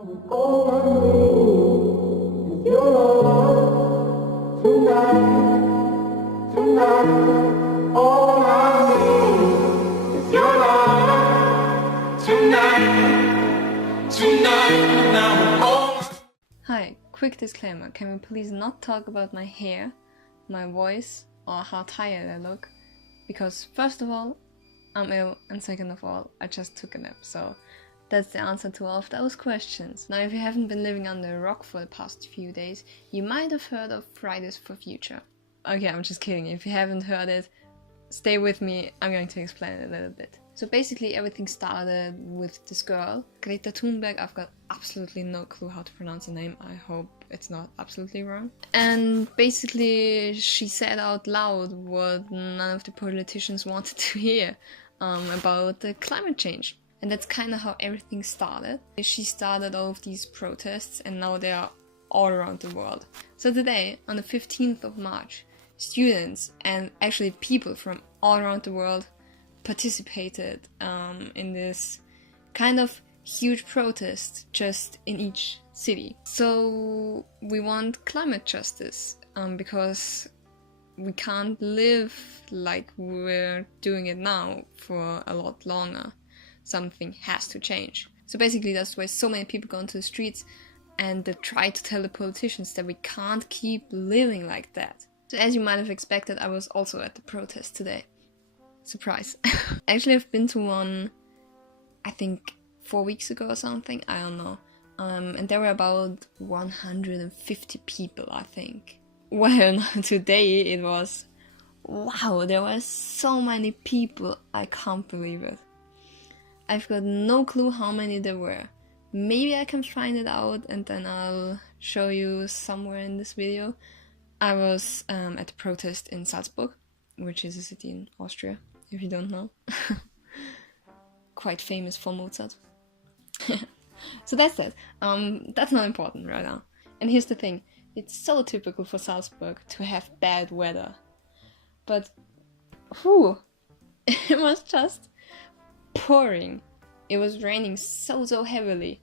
Hi, quick disclaimer, can we please not talk about my hair, my voice, or how tired I look? Because first of all, I'm ill, and second of all, I just took a nap, so that's the answer to all of those questions. Now, if you haven't been living under a rock for the past few days, you might have heard of Fridays for Future. Okay, I'm just kidding, if you haven't heard it, stay with me, I'm going to explain it a little bit. So basically everything started with this girl, Greta Thunberg. I've got absolutely no clue how to pronounce her name, I hope it's not absolutely wrong. And basically she said out loud what none of the politicians wanted to hear about the climate change. And that's kind of how everything started. She started all of these protests and now they are all around the world. So today, on the 15th of March, students and actually people from all around the world participated in this kind of huge protest just in each city. So we want climate justice because we can't live like we're doing it now for a lot longer. Something has to change. So basically that's why so many people go into the streets and they try to tell the politicians that we can't keep living like that. So as you might have expected, I was also at the protest today. Surprise. Actually, I've been to one, I think 4 weeks ago or something, I don't know. And there were about 150 people, I think. Well, today it was, wow, there were so many people, I can't believe it. I've got no clue how many there were. Maybe I can find it out and then I'll show you somewhere in this video. I was at a protest in Salzburg, which is a city in Austria, if you don't know. Quite famous for Mozart. So that's it. That's not important right now. And here's the thing. It's so typical for Salzburg to have bad weather. But, whew, it was just pouring. It was raining so heavily.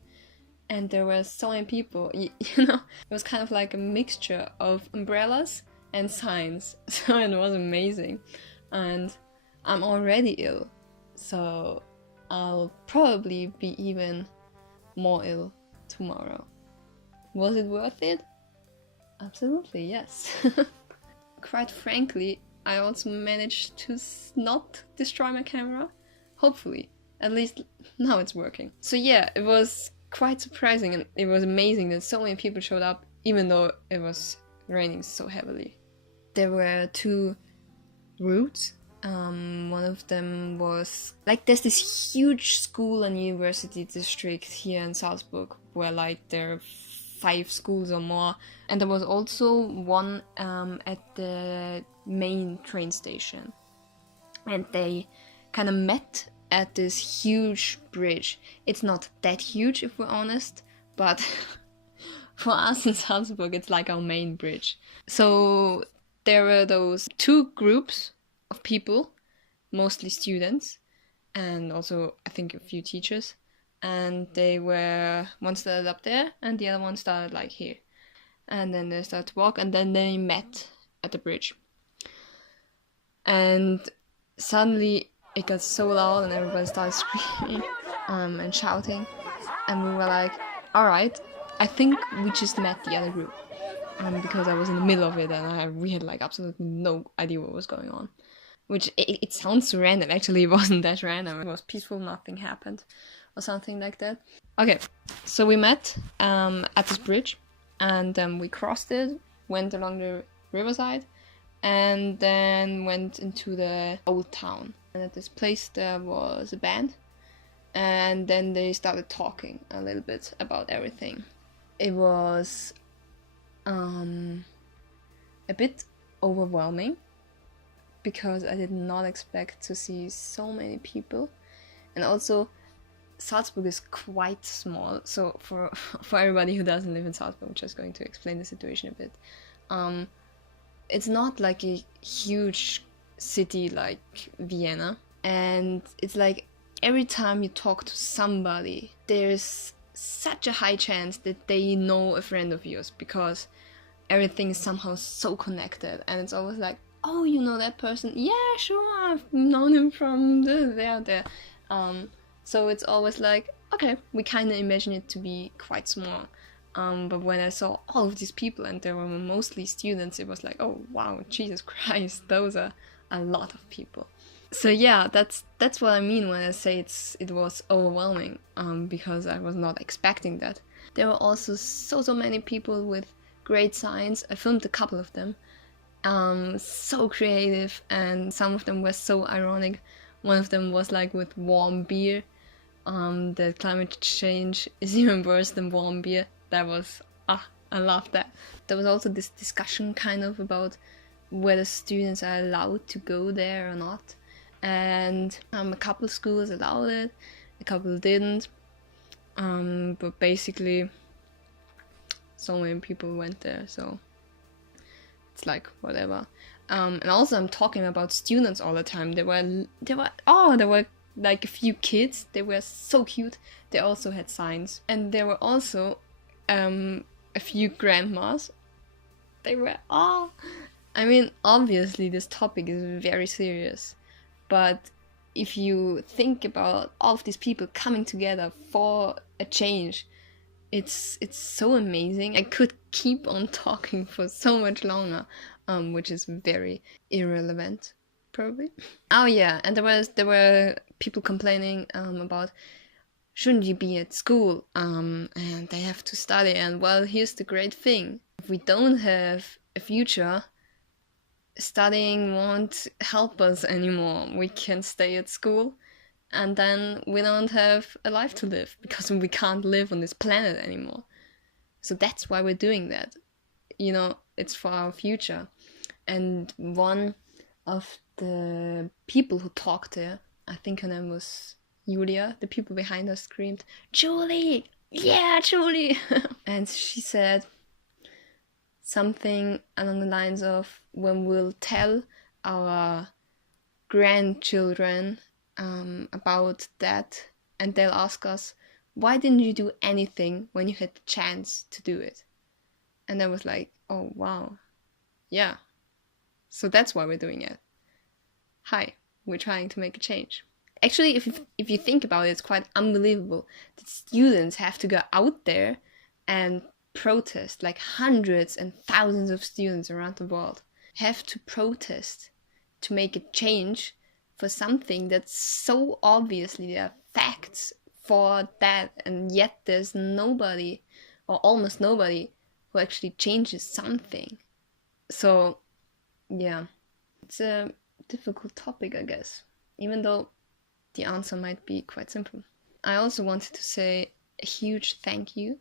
And there were so many people, you know, it was kind of like a mixture of umbrellas and signs. So it was amazing. And I'm already ill. So I'll probably be even more ill tomorrow. Was it worth it? Absolutely, yes. Quite frankly, I also managed to not destroy my camera. Hopefully. At least now it's working. So yeah, it was quite surprising and it was amazing that so many people showed up even though it was raining so heavily. There were two routes. One of them was like there's this huge school and university district here in Salzburg where like there are 5 schools or more, and there was also one at the main train station, and they kind of met at this huge bridge. It's not that huge if we're honest, but for us in Salzburg it's like our main bridge. So there were those 2 groups of people, mostly students, and also I think a few teachers, and they were, one started up there and the other one started like here, and then they started to walk and then they met at the bridge, and suddenly it got so loud and everybody started screaming and shouting, and we were like, alright, I think we just met the other group, because I was in the middle of it and we had like absolutely no idea what was going on. Which, it sounds random, actually it wasn't that random, it was peaceful, nothing happened, or something like that. Okay, so we met at this bridge, and we crossed it, went along the riverside, and then went into the old town. And at this place there was a band, and then they started talking a little bit about everything. It was a bit overwhelming, because I did not expect to see so many people. And also, Salzburg is quite small, so for everybody who doesn't live in Salzburg, I'm just going to explain the situation a bit. It's not like a huge city like Vienna, and it's like every time you talk to somebody, there's such a high chance that they know a friend of yours, because everything is somehow so connected, and it's always like, oh, you know that person? Yeah, sure, I've known him from there. So it's always like, okay, we kind of imagine it to be quite small. But when I saw all of these people, and they were mostly students, it was like, oh wow, Jesus Christ, those are a lot of people. So yeah, that's what I mean when I say it was overwhelming, because I was not expecting that. There were also so many people with great signs. I filmed a couple of them. So creative, and some of them were so ironic. One of them was like with warm beer. That climate change is even worse than warm beer. That was, I love that. There was also this discussion kind of about whether students are allowed to go there or not. And a couple schools allowed it, a couple didn't. But basically, so many people went there, so it's like whatever. And also, I'm talking about students all the time. There were like a few kids. They were so cute. They also had signs, and there were also a few grandmas. They were I mean, obviously, this topic is very serious, but if you think about all of these people coming together for a change, it's so amazing. I could keep on talking for so much longer, which is very irrelevant, probably. Oh yeah, and there were people complaining about, shouldn't you be at school, and they have to study. And well, here's the great thing: if we don't have a future, studying won't help us anymore. We can stay at school, and then we don't have a life to live, because we can't live on this planet anymore. So that's why we're doing that. You know, it's for our future. And one of the people who talked there, I think her name was Julia, the people behind her screamed, "Julie! Yeah, Julie!" And she said something along the lines of, when we'll tell our grandchildren about that, and they'll ask us, why didn't you do anything when you had the chance to do it? And I was like, oh wow, yeah, so that's why we're doing it. Hi, we're trying to make a change. Actually, if you think about it, it's quite unbelievable that students have to go out there and protest. Like hundreds and thousands of students around the world have to protest to make a change for something that's so obviously there are facts for that, and yet there's nobody, or almost nobody, who actually changes something. So yeah, it's a difficult topic, I guess, even though the answer might be quite simple. I also wanted to say a huge thank you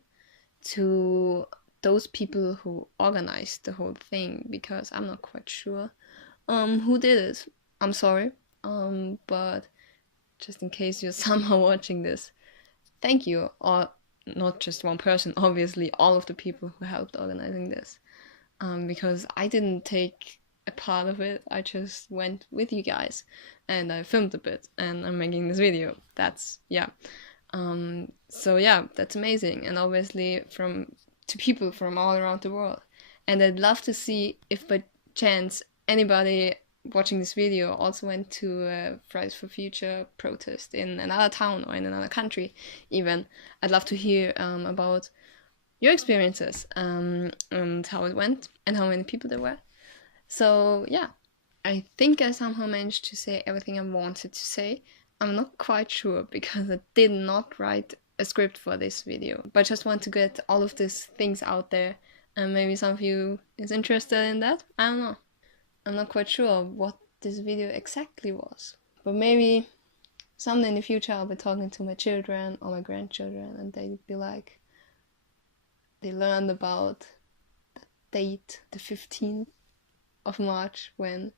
to those people who organized the whole thing, because I'm not quite sure who did it. I'm sorry, but just in case you're somehow watching this, thank you. Or not just one person, obviously all of the people who helped organizing this, because I didn't take a part of it. I just went with you guys and I filmed a bit, and I'm making this video. That's so yeah, that's amazing. And obviously to people from all around the world. And I'd love to see if by chance anybody watching this video also went to a Fridays for Future protest in another town or in another country even. I'd love to hear about your experiences, and how it went and how many people there were. So yeah, I think I somehow managed to say everything I wanted to say. I'm not quite sure, because I did not write a script for this video, but I just want to get all of these things out there, and maybe some of you is interested in that. I don't know. I'm not quite sure what this video exactly was, but maybe someday in the future I'll be talking to my children or my grandchildren, and they'd be like, they learned about the date, the 15th of March, when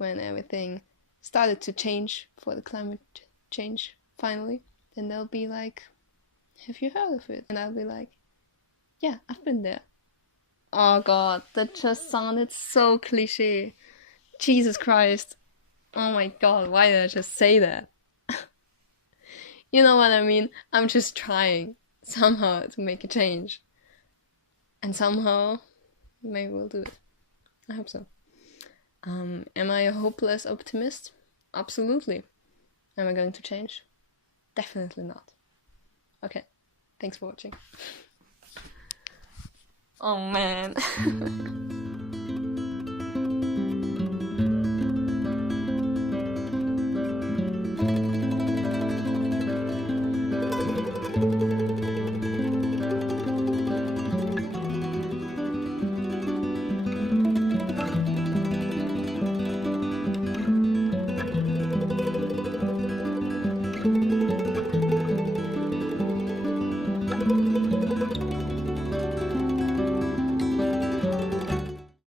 everything started to change for the climate change finally. Then they'll be like, have you heard of it? And I'll be like, yeah, I've been there. Oh god, that just sounded so cliche. Jesus Christ. Oh my god, why did I just say that? You know what I mean? I'm just trying. somehow to make a change. And somehow, maybe we'll do it. I hope so. Am I a hopeless optimist? Absolutely. Am I going to change? Definitely not. Okay, thanks for watching. Oh man.